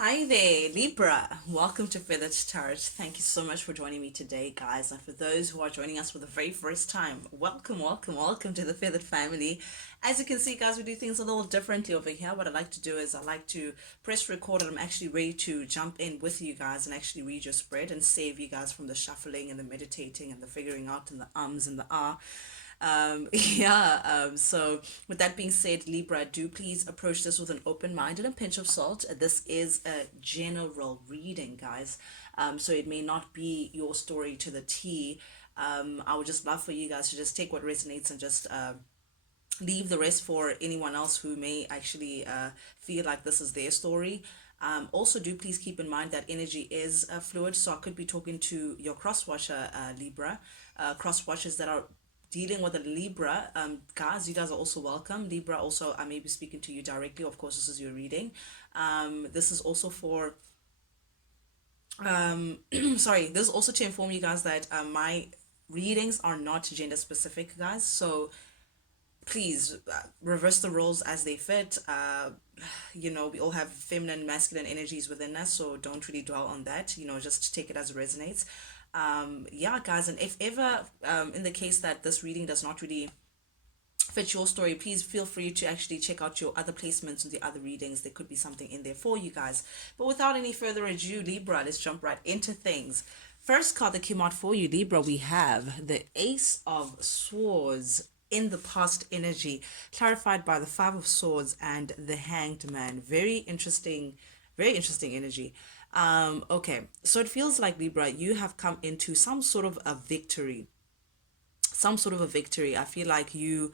Hi there, Libra. Welcome to Feathered Tarot. Thank you so much for joining me today, guys. And for those who are joining us for the very first time, welcome to the Feathered family. As you can see, guys, we do things a little differently over here. What I like to do is I like to press record, and I'm actually ready to jump in with you guys and actually read your spread and save you guys from the shuffling and the meditating and the figuring out and the ums and the ah. So with that being said, Libra, do please approach this with an open mind and a pinch of salt. This is a general reading, guys. So it may not be your story to the T. I would just love for you guys to just take what resonates and just leave the rest for anyone else who may actually feel like this is their story. Also, do please keep in mind that energy is fluid, so I could be talking to your cross-watcher, Libra. Cross-watchers that are dealing with a Libra, guys, you guys are also welcome. Libra, also, I may be speaking to you directly. Of course, this is your reading. This is also for, sorry, this is also to inform you guys that my readings are not gender specific, guys. So please reverse the roles as they fit. We all have feminine, masculine energies within us, so don't really dwell on that. Just take it as it resonates. Yeah, guys, and if ever, in the case that this reading does not really fit your story, please feel free to actually check out your other placements and the other readings. There could be something in there for you guys. But without any further ado, Libra, let's jump right into things. First card that came out for you, Libra, we have the Ace of Swords in the past energy, clarified by the Five of Swords and the Hanged Man. Very interesting energy. Okay, so it feels like, Libra, you have come into some sort of a victory. I feel like you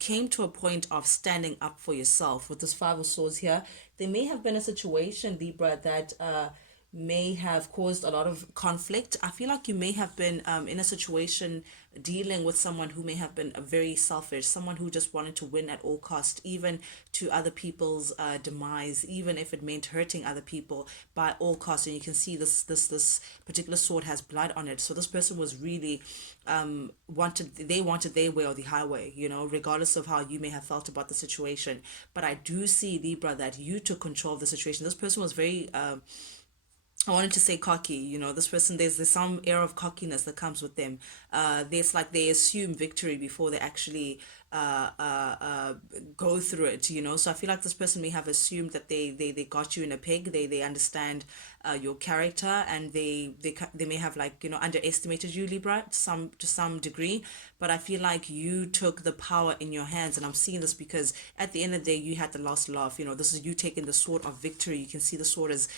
came to a point of standing up for yourself with this Five of Swords here. There may have been a situation, Libra, that may have caused a lot of conflict. I feel like you may have been in a situation dealing with someone who may have been very selfish, someone who just wanted to win at all cost, even to other people's demise, even if it meant hurting other people by all costs. And you can see this particular sword has blood on it. So this person was really wanted their way or the highway, regardless of how you may have felt about the situation. But I do see, Libra, that you took control of the situation. This person was very I wanted to say cocky, this person, there's some air of cockiness that comes with them. There's like they assume victory before they actually go through it, So I feel like this person may have assumed that they got you in a peg. They understand your character, and they may have, like, underestimated you, Libra, to some degree. But I feel like you took the power in your hands, and I'm seeing this because at the end of the day, you had the last laugh. This is you taking the sword of victory. You can see the sword is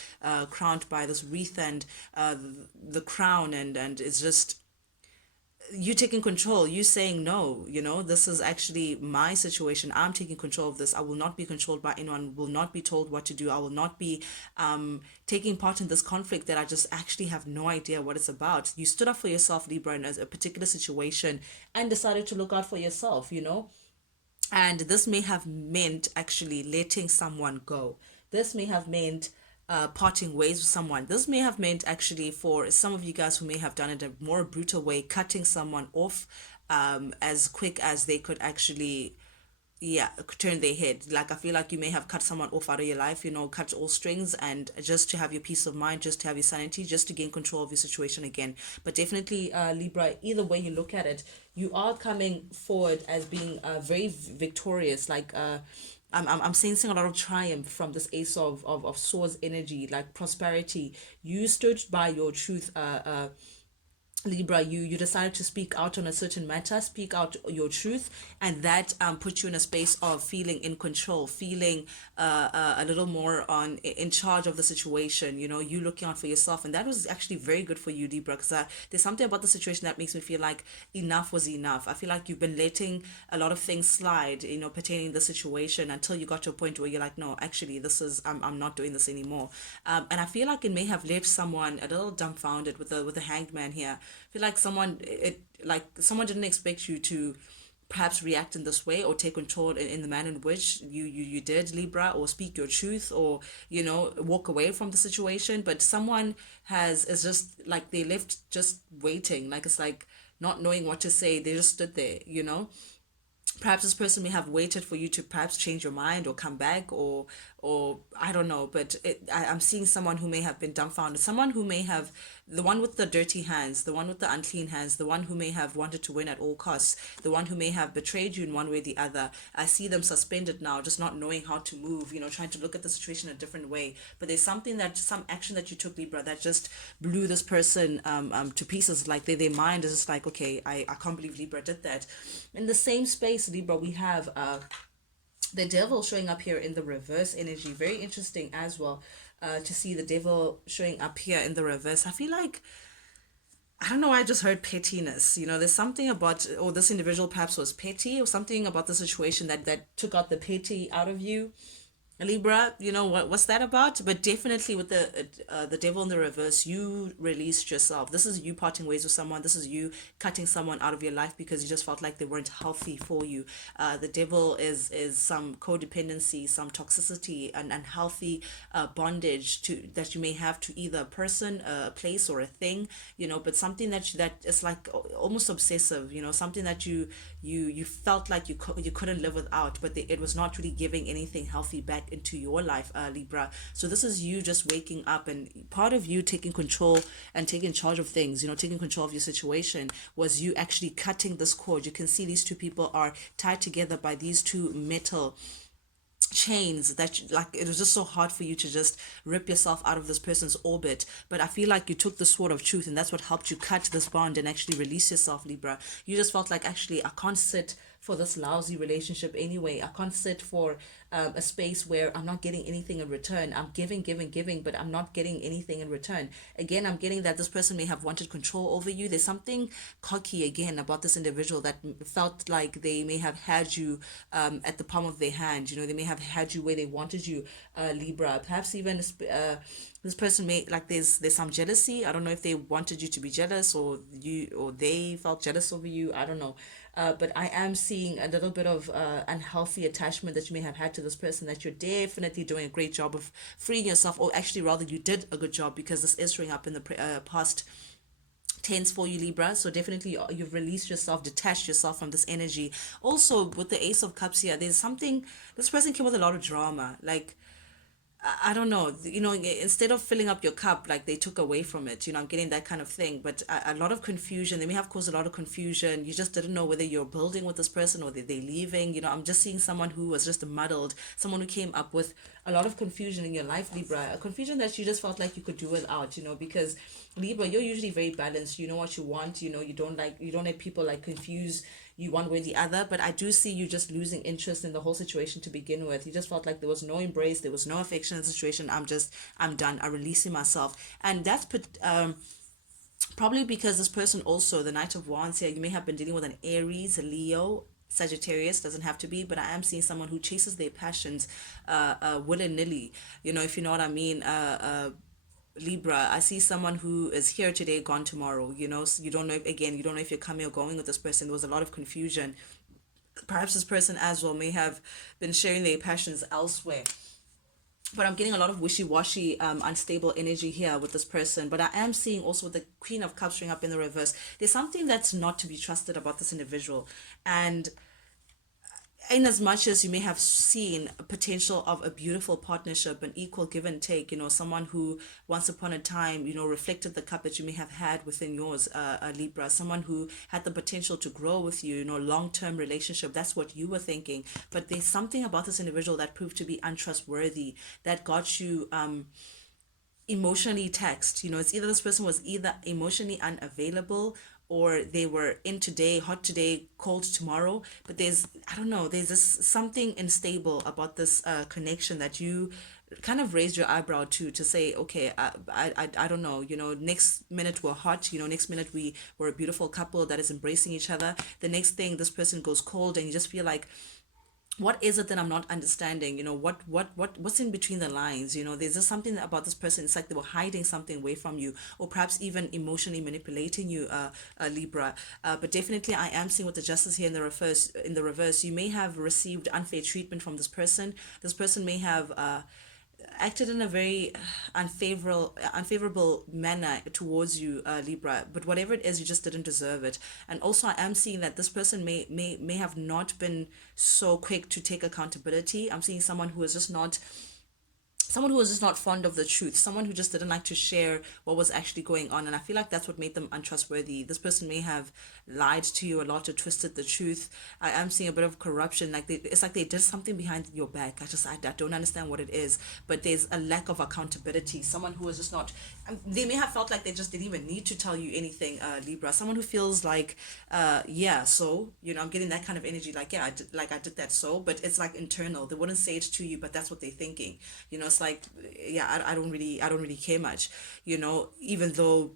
crowned by this wreath and the crown, and it's just you taking control, you saying no, this is actually my situation. I'm taking control of this. I will not be controlled by anyone, will not be told what to do. I will not be taking part in this conflict that I just actually have no idea what it's about. You stood up for yourself, Libra, in a particular situation and decided to look out for yourself, and this may have meant actually letting someone go. This may have meant parting ways with someone. This may have meant, actually, for some of you guys who may have done it a more brutal way, cutting someone off as quick as they could actually, yeah, turn their head. Like, I feel like you may have cut someone off out of your life, cut all strings, and just to have your peace of mind, just to have your sanity, just to gain control of your situation again. But definitely, Libra, either way you look at it, you are coming forward as being very victorious. Like, I'm sensing a lot of triumph from this Ace of Swords energy, like prosperity. You stood by your truth, Libra. You decided to speak out on a certain matter, speak out your truth, and that put you in a space of feeling in control, feeling a little more in charge of the situation. You looking out for yourself, and that was actually very good for you, Libra. Because there's something about the situation that makes me feel like enough was enough. I feel like you've been letting a lot of things slide, pertaining to the situation, until you got to a point where you're like, no, actually, this is I'm not doing this anymore. And I feel like it may have left someone a little dumbfounded with the hanged man here. I feel like someone didn't expect you to perhaps react in this way or take control in the manner in which you did, Libra, or speak your truth, or walk away from the situation. But someone is just like, they left just waiting, like, it's like not knowing what to say. They just stood there. Perhaps this person may have waited for you to perhaps change your mind or come back, or I don't know, but I'm seeing someone who may have been dumbfounded, someone who may have, the one with the dirty hands, the one with the unclean hands, the one who may have wanted to win at all costs, the one who may have betrayed you in one way or the other. I see them suspended now, just not knowing how to move, trying to look at the situation a different way. But there's some action that you took, Libra, that just blew this person to pieces. Like their mind is just like, okay, I can't believe Libra did that. In the same space, Libra, we have the devil showing up here in the reverse energy. Very interesting as well, to see the devil showing up here in the reverse. I feel like, I don't know, I just heard pettiness. There's something about, or this individual perhaps was petty, or something about the situation that took out the petty out of you, Libra. What's that about? But definitely with the devil in the reverse, you released yourself. This is you parting ways with someone. This is you cutting someone out of your life because you just felt like they weren't healthy for you. The devil is some codependency, some toxicity, and unhealthy bondage to that you may have to either a person, a place, or a thing. But something that is like almost obsessive. Something that you felt like you couldn't live without, but it was not really giving anything healthy back into your life, Libra. So this is you just waking up, and part of you taking control and taking charge of things, taking control of your situation, was you actually cutting this cord. You can see these two people are tied together by these two metal chains that like it was just so hard for you to just rip yourself out of this person's orbit. But I feel like you took the sword of truth, and that's what helped you cut this bond and actually release yourself, Libra. You just felt like, actually, I can't sit for this lousy relationship anyway. I can't sit for a space where I'm not getting anything in return. I'm giving, but I'm not getting anything in return. Again, I'm getting that this person may have wanted control over you. There's something cocky again about this individual that felt like they may have had you at the palm of their hand. They may have had you where they wanted you, Libra. Perhaps even this person may, like, there's some jealousy. I don't know if they wanted you to be jealous, or they felt jealous over you. I don't know. But I am seeing a little bit of unhealthy attachment that you may have had to this person, that you're definitely doing a great job of freeing yourself, or actually rather you did a good job, because this is showing up in the past tense for you, Libra. So definitely you've released yourself, detached yourself from this energy. Also with the Ace of Cups here, there's something, this person came with a lot of drama. Like, I don't know, instead of filling up your cup, like they took away from it. I'm getting that kind of thing. But a lot of confusion. They may have caused a lot of confusion. You just didn't know whether you're building with this person or they're leaving. I'm just seeing someone who was just muddled, someone who came up with a lot of confusion in your life, Libra. A confusion that you just felt like you could do without, because Libra, you're usually very balanced. You know what you want. You don't let people like confuse you one way or the other. But I do see you just losing interest in the whole situation to begin with. You just felt like there was no embrace, there was no affection in the situation. I'm done. I'm releasing myself. And that's probably because this person also, the Knight of Wands here, you may have been dealing with an Aries, a Leo, Sagittarius, doesn't have to be, but I am seeing someone who chases their passions willy-nilly, if you know what I mean. Libra, I see someone who is here today, gone tomorrow. So you don't know you don't know if you're coming or going with this person. There was a lot of confusion. Perhaps this person as well may have been sharing their passions elsewhere. But I'm getting a lot of wishy-washy, unstable energy here with this person. But I am seeing also with the Queen of Cups showing up in the reverse, there's something that's not to be trusted about this individual. And in as much as you may have seen a potential of a beautiful partnership, an equal give and take, someone who once upon a time, reflected the cup that you may have had within yours, Libra, someone who had the potential to grow with you, long-term relationship, that's what you were thinking. But there's something about this individual that proved to be untrustworthy, that got you emotionally taxed. It's either this person was either emotionally unavailable, or they were in today, hot today, cold tomorrow. But I don't know, there's this something unstable about this connection that you kind of raised your eyebrow to say, okay, I don't know, next minute we're hot, next minute we're a beautiful couple that is embracing each other. The next thing, this person goes cold, and you just feel like, what is it that I'm not understanding? What's in between the lines? There's just something about this person. It's like they were hiding something away from you, or perhaps even emotionally manipulating you, Libra. But definitely, I am seeing with the Justice here in the reverse. You may have received unfair treatment from this person. This person may have acted in a very unfavorable manner towards you, Libra. But whatever it is, you just didn't deserve it. And also, I am seeing that this person may have not been so quick to take accountability. I'm seeing someone who was just not fond of the truth, someone who just didn't like to share what was actually going on. And I feel like that's what made them untrustworthy. This person may have lied to you a lot or twisted the truth. I am seeing a bit of corruption. It's like they did something behind your back. I don't understand what it is, but there's a lack of accountability. Someone who was just not, they may have felt like they just didn't even need to tell you anything, Libra. Someone who feels like, yeah, so, I'm getting that kind of energy, like, yeah, I did that, so, but it's like internal. They wouldn't say it to you, but that's what they're thinking. It's like, yeah, I don't really care much, even though,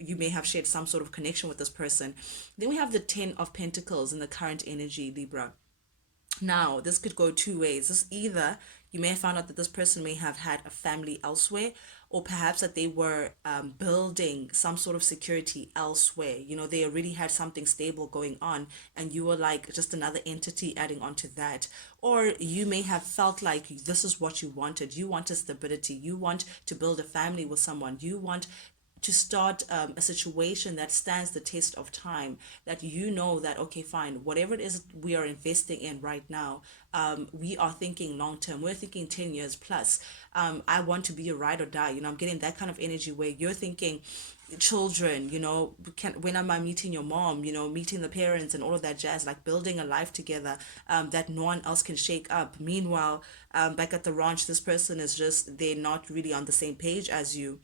you may have shared some sort of connection with this person. Then we have the 10 of Pentacles in the current energy, Libra. Now, this could go two ways. This either you may have found out that this person may have had a family elsewhere, or perhaps that they were building some sort of security elsewhere. They already had something stable going on, and you were like just another entity adding on to that. Or you may have felt like this is what you wanted. You wanted stability. You want to build a family with someone. You want to start a situation that stands the test of time, that that, okay, fine, whatever it is we are investing in right now, we are thinking long term, we're thinking 10 years plus. I want to be a ride or die. I'm getting that kind of energy where you're thinking children, when am I meeting your mom, meeting the parents and all of that jazz, like building a life together, that no one else can shake up. Meanwhile, back at the ranch, this person is just, they're not really on the same page as you.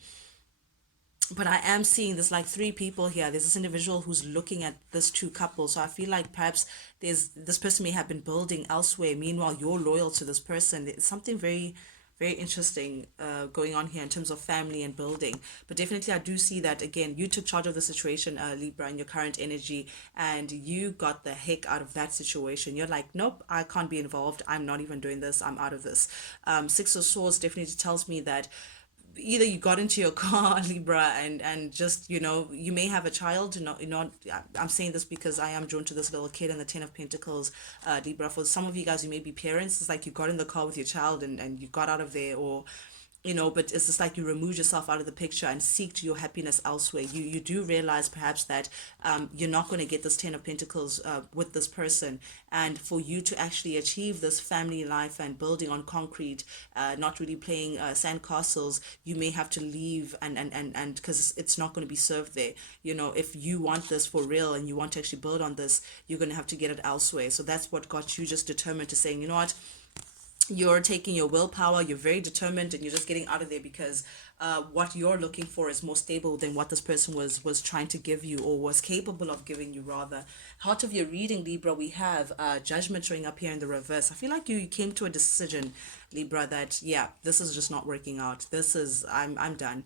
But I am seeing there's like three people here. There's this individual who's looking at this two couples. So I feel like perhaps there's this person may have been building elsewhere. Meanwhile, you're loyal to this person. It's something very, very interesting going on here in terms of family and building. But definitely, I do see that again. You took charge of the situation, Libra, in your current energy, and you got the heck out of that situation. You're like, nope, I can't be involved. I'm not even doing this. I'm out of this. Six of Swords definitely tells me that either you got into your car, Libra, and just, you may have a child. I'm saying this because I am drawn to this little kid in the 10 of Pentacles, Libra. For some of you guys, you may be parents. It's like you got in the car with your child, and you got out of there, or but it's just like you remove yourself out of the picture and seek your happiness elsewhere. You do realize perhaps that you're not going to get this 10 of Pentacles with this person. And for you to actually achieve this family life and building on concrete, not really playing sand castles, you may have to leave, and because it's not going to be served there. If you want this for real and you want to actually build on this, you're going to have to get it elsewhere. So that's what got you just determined to saying, what, you're taking your willpower, you're very determined, and you're just getting out of there because what you're looking for is more stable than what this person was trying to give you, or was capable of giving you, rather. Heart of your reading, Libra, we have Judgment showing up here in the reverse. I feel like you came to a decision, Libra, that yeah, this is just not working out. I'm done.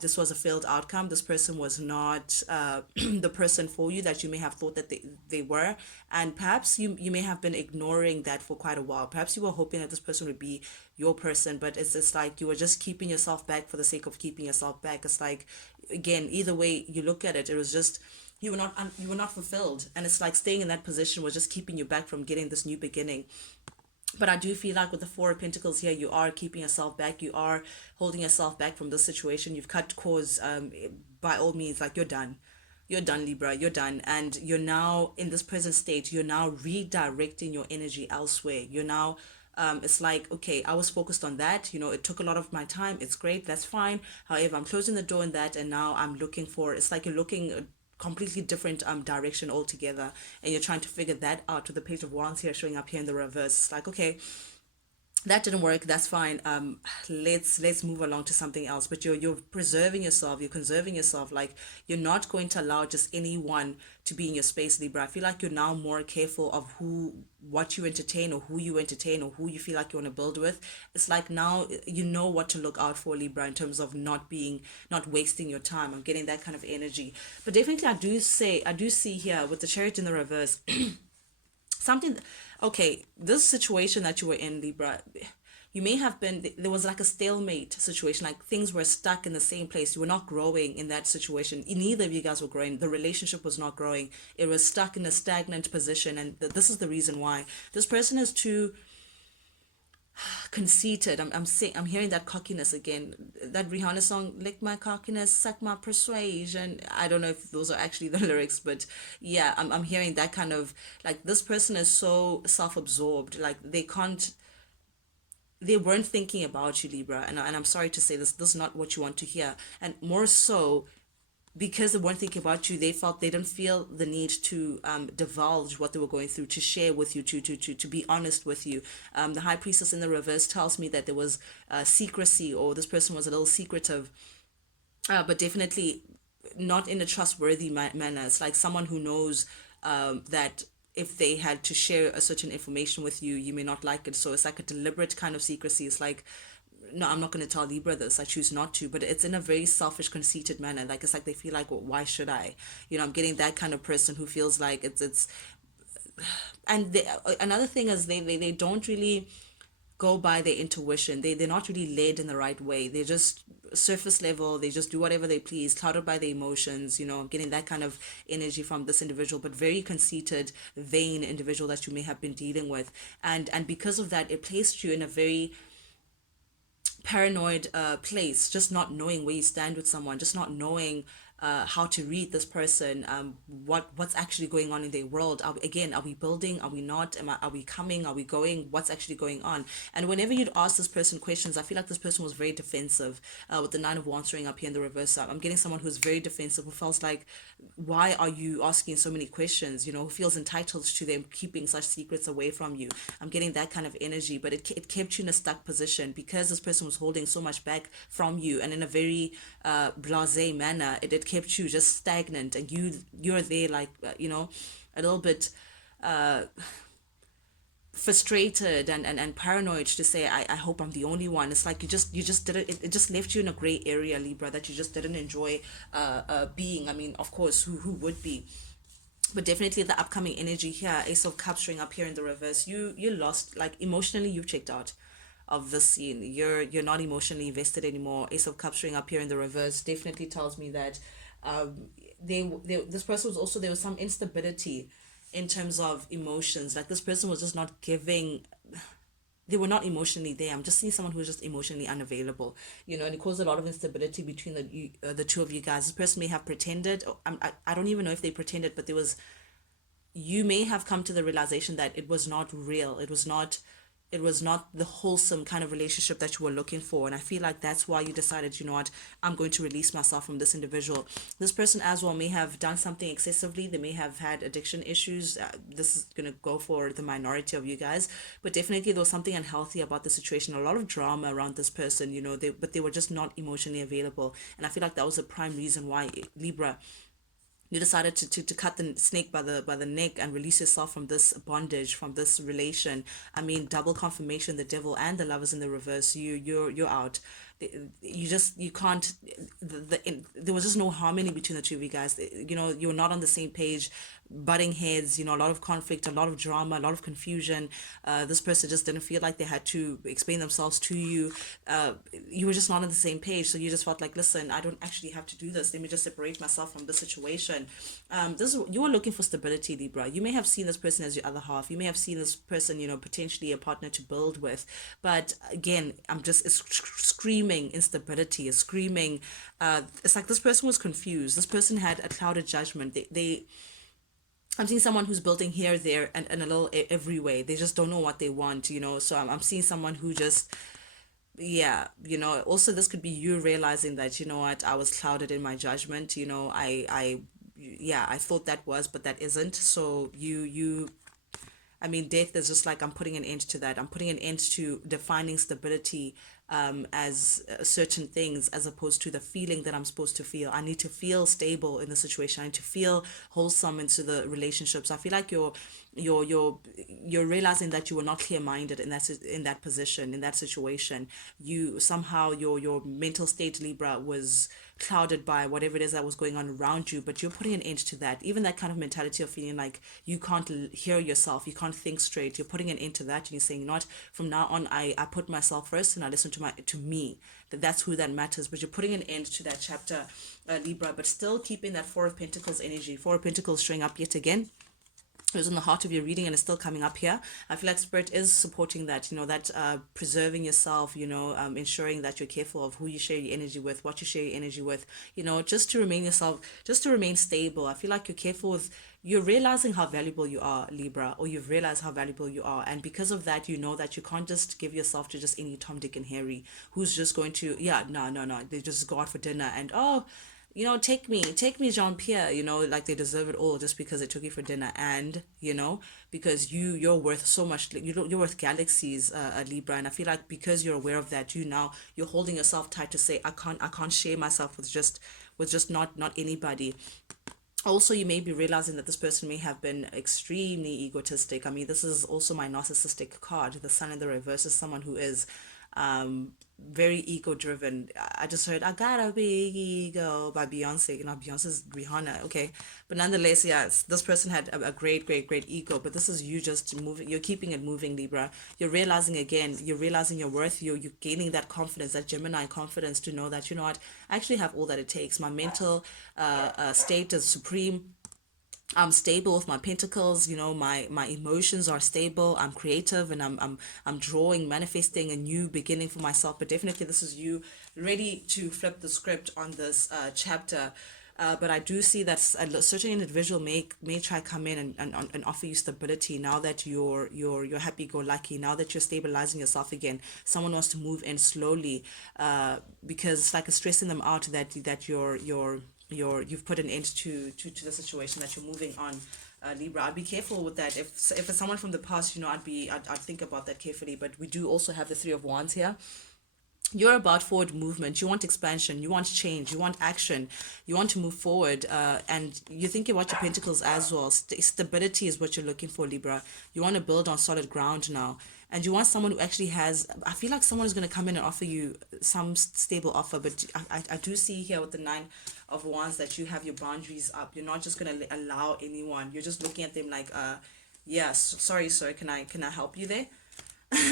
This was a failed outcome. This person was not the person for you that you may have thought that they were. And perhaps you may have been ignoring that for quite a while. Perhaps you were hoping that this person would be your person, but it's just like you were just keeping yourself back for the sake of keeping yourself back. It's like, again, either way you look at it, it was just you were not fulfilled, and it's like staying in that position was just keeping you back from getting this new beginning. But I do feel like with the Four of Pentacles here, you are keeping yourself back. You are holding yourself back from this situation. You've cut cords, by all means. Like, you're done. You're done, Libra. You're done. And you're now in this present state. You're now redirecting your energy elsewhere. You're now, it's like, okay, I was focused on that. It took a lot of my time. It's great. That's fine. However, I'm closing the door in that. And now I'm looking for, it's like you're looking completely different direction altogether, and you're trying to figure that out. With the Page of Wands here showing up here in the reverse, it's like, okay, that didn't work, that's fine. Let's move along to something else. But you're preserving yourself, you're conserving yourself. Like, you're not going to allow just anyone to be in your space, Libra. I feel like you're now more careful of what you entertain, or who you entertain, or who you feel like you want to build with. It's like now you know what to look out for, Libra, in terms of not wasting your time. I'm getting that kind of energy. But definitely I do see here with the Chariot in the reverse something. Okay, this situation that you were in, Libra, you may have been, there was like a stalemate situation, like things were stuck in the same place. You were not growing in that situation. Neither of you guys were growing. The relationship was not growing. It was stuck in a stagnant position, and this is the reason why. This person is too, conceited. I'm hearing that cockiness again. That Rihanna song, "Lick my cockiness, suck my persuasion." I don't know if those are actually the lyrics, but yeah, I'm hearing that kind of, like, this person is so self-absorbed, like they weren't thinking about you, Libra, and I'm sorry to say this is not what you want to hear. And more so, because they weren't thinking about you, they felt they didn't feel the need to divulge what they were going through, to share with you, to be honest with you. The High Priestess in the reverse tells me that there was secrecy, or this person was a little secretive, but definitely not in a trustworthy manner. It's like someone who knows that if they had to share a certain information with you, you may not like it. So it's like a deliberate kind of secrecy. It's like, no, I'm not going to tell Libra this. I choose not to. But it's in a very selfish, conceited manner. Like, it's like they feel like, well, why should I? I'm getting that kind of person who feels like it's. And another thing is they don't really go by their intuition. They're not really led in the right way. They're just surface level. They just do whatever they please, clouded by their emotions. I'm getting that kind of energy from this individual, but very conceited, vain individual that you may have been dealing with. And because of that, it placed you in a very paranoid place, just not knowing where you stand with someone, just not knowing how to read this person, what's actually going on in their world. Are we building? Are we not? Are we coming? Are we going? What's actually going on? And whenever you'd ask this person questions, I feel like this person was very defensive, with the Nine of Wands showing up here in the reverse side. I'm getting someone who's very defensive, who feels like, why are you asking so many questions? Who feels entitled to them keeping such secrets away from you. I'm getting that kind of energy, but it kept you in a stuck position because this person was holding so much back from you, and in a very blasé manner, it kept you just stagnant, and you're there like a little bit frustrated and paranoid to say, I hope I'm the only one. It's like you just didn't, it just left you in a gray area, Libra, that you just didn't enjoy being. I mean, of course, who would be? But definitely the upcoming energy here, Ace of Cups showing up here in the reverse, you lost, like, emotionally you've checked out of the scene. You're not emotionally invested anymore. Ace of Cups showing up here in the reverse definitely tells me that this person was also, there was some instability in terms of emotions. Like, this person was just not giving, they were not emotionally there. I'm just seeing someone who was just emotionally unavailable, and it caused a lot of instability between the two of you guys. This person may have pretended, I don't even know if they pretended, but you may have come to the realization that it was not real. It was not the wholesome kind of relationship that you were looking for. And I feel like that's why you decided, you know what, I'm going to release myself from this individual. This person as well may have done something excessively. They may have had addiction issues. This is going to go for the minority of you guys. But definitely there was something unhealthy about the situation. A lot of drama around this person, but they were just not emotionally available. And I feel like that was a prime reason why, Libra, you decided to cut the snake by the neck and release yourself from this bondage, from this relation. I mean, double confirmation, the devil and the lovers in the reverse. You're out. You can't, there was just no harmony between the two of you guys. You're not on the same page, butting heads, a lot of conflict, a lot of drama, a lot of confusion. This person just didn't feel like they had to explain themselves to you. You were just not on the same page, so you just felt like, listen, I don't actually have to do this. Let me just separate myself from this situation. You are looking for stability, Libra. You may have seen this person as your other half. You may have seen this person, potentially a partner to build with. But again, it's screaming instability, it's screaming. It's like this person was confused. This person had a clouded judgment. I'm seeing someone who's building here, there, and a little every way. They just don't know what they want, So I'm seeing someone who just, yeah, also this could be you realizing that, what, I was clouded in my judgment. Yeah, I thought that was, but that isn't. So I mean, death is just like, I'm putting an end to that. I'm putting an end to defining stability as certain things, as opposed to the feeling that I'm supposed to feel. I need to feel stable in the situation. I need to feel wholesome into the relationships. I feel like you're realizing that you were not clear-minded in that position, in that situation. You somehow, your mental state, Libra, was clouded by whatever it is that was going on around you, but you're putting an end to that. Even that kind of mentality of feeling like you can't hear yourself, you can't think straight, you're putting an end to that, and you're saying, not from now on, I put myself first, and I listen to me. That's who that matters. But you're putting an end to that chapter, Libra, but still keeping that Four of Pentacles energy. Four of Pentacles showing up yet again. it was in the heart of your reading and it's still coming up here. I feel like spirit is supporting that, that preserving yourself, ensuring that you're careful of who you share your energy with, what you share your energy with, just to remain yourself, just to remain stable. I feel like you're careful with, you're realizing how valuable you are, Libra, or you've realized how valuable you are. And because of that, you know that you can't just give yourself to just any Tom, Dick, and Harry who's just going to, yeah, no, no, no. They just go out for dinner and, oh, take me, Jean Pierre, like they deserve it all just because they took you for dinner. And, because you're worth so much, you're worth galaxies, Libra. And I feel like because you're aware of that, you're holding yourself tight to say, I can't share myself with just not anybody. Also, you may be realizing that this person may have been extremely egotistic. I mean, this is also my narcissistic card. The sun in the reverse is someone who is very ego driven. I just heard "I Got a Big Ego" by Beyonce. Beyonce's Rihanna. Okay, but nonetheless, yes, this person had a great, great, great ego. But this is you just moving. You're keeping it moving, Libra. You're realizing again. You're realizing your worth. You're gaining that confidence, that Gemini confidence to know that, what, I actually have all that it takes. My mental state is supreme. I'm stable with my pentacles, my emotions are stable. I'm creative and I'm drawing, manifesting a new beginning for myself. But definitely this is you ready to flip the script on this chapter. But I do see that a certain individual may try come in and offer you stability now that you're happy go lucky, now that you're stabilizing yourself again. Someone wants to move in slowly, because it's like stressing them out that you've put an end to the situation, that you're moving on. Libra, I'd be careful with that. If it's someone from the past, I'd think about that carefully. But we do also have the Three of Wands here. You're about forward movement. You want expansion. You want change. You want action. You want to move forward. And you're thinking about your pentacles as well. Stability is what you're looking for, Libra. You want to build on solid ground now. And you want someone who actually has, I feel like someone is going to come in and offer you some stable offer. But I do see here with the Nine of Wands that you have your boundaries up. You're not just going to allow anyone. You're just looking at them like, yes, sorry, sir, can I help you there?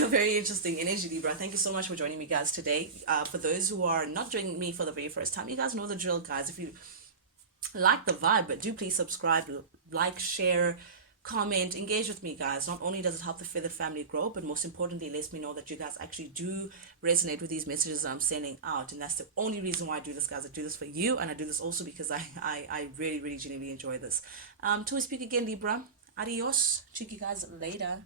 Very interesting energy, Libra. Thank you so much for joining me, guys, today. For those who are not joining me for the very first time, you guys know the drill, guys. If you like the vibe, but do please subscribe, like, share, comment, engage with me, guys. Not only does it help the feathered family grow, but most importantly, lets me know that you guys actually do resonate with these messages that I'm sending out. And that's the only reason why I do this, guys. I do this for you, and I do this also because I really, really genuinely enjoy this. Till we speak again, Libra. Adios. Check you guys later.